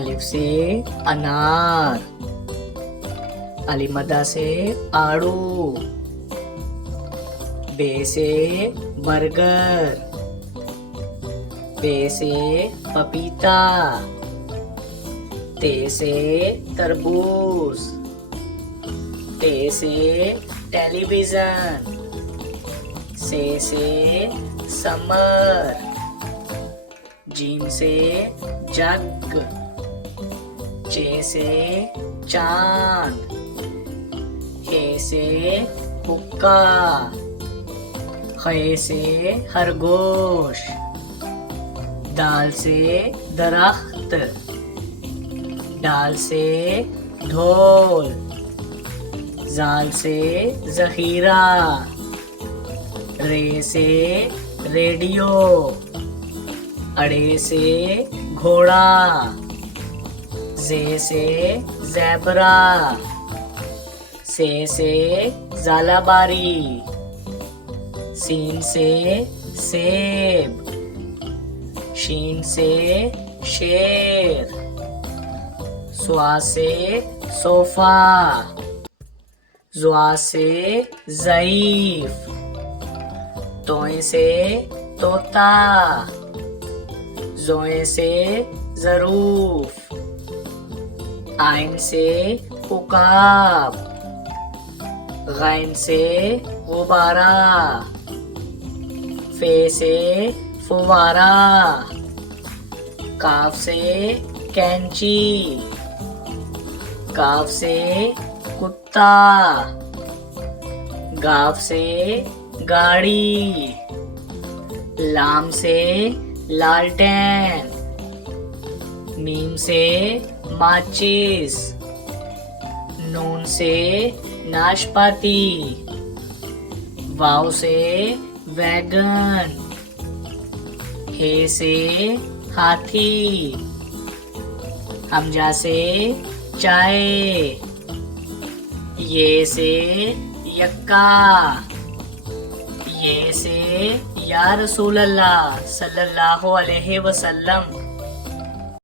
अलिफ से अनार, अलिमदा से आड़ू, बे से बर्गर, पे से पपीता, ते से तरबूज, ते से टेलीविजन, से समर, जीम से जग, चे से चांद, हे से हुक्का, खे से खरगोश, दाल से दरख्त, डाल से ढोल, जाल से जखीरा, रे से रेडियो, अड़े से घोड़ा, जे से ज़ेबरा, से ज़ालाबारी, सीन से सेब, शीन से शेर, स्वा से सोफा, ज़्वा से ज़ईफ, तोए से तोता, ज़ोए से ज़रूफ, आइन से उकाब, गैन से गुब्बारा, फे से फुवारा, काफ से कैंची, काफ से कुत्ता, गाफ से गाड़ी, लाम से लालटेन, मीम से माचिस, नून से नाशपाती, वाव से वैगन, हे से हाथी, हमजा से चाय, ये से यक्का, ये से या रसूल अल्लाह सल्लल्लाहु अलैहि वसल्लम।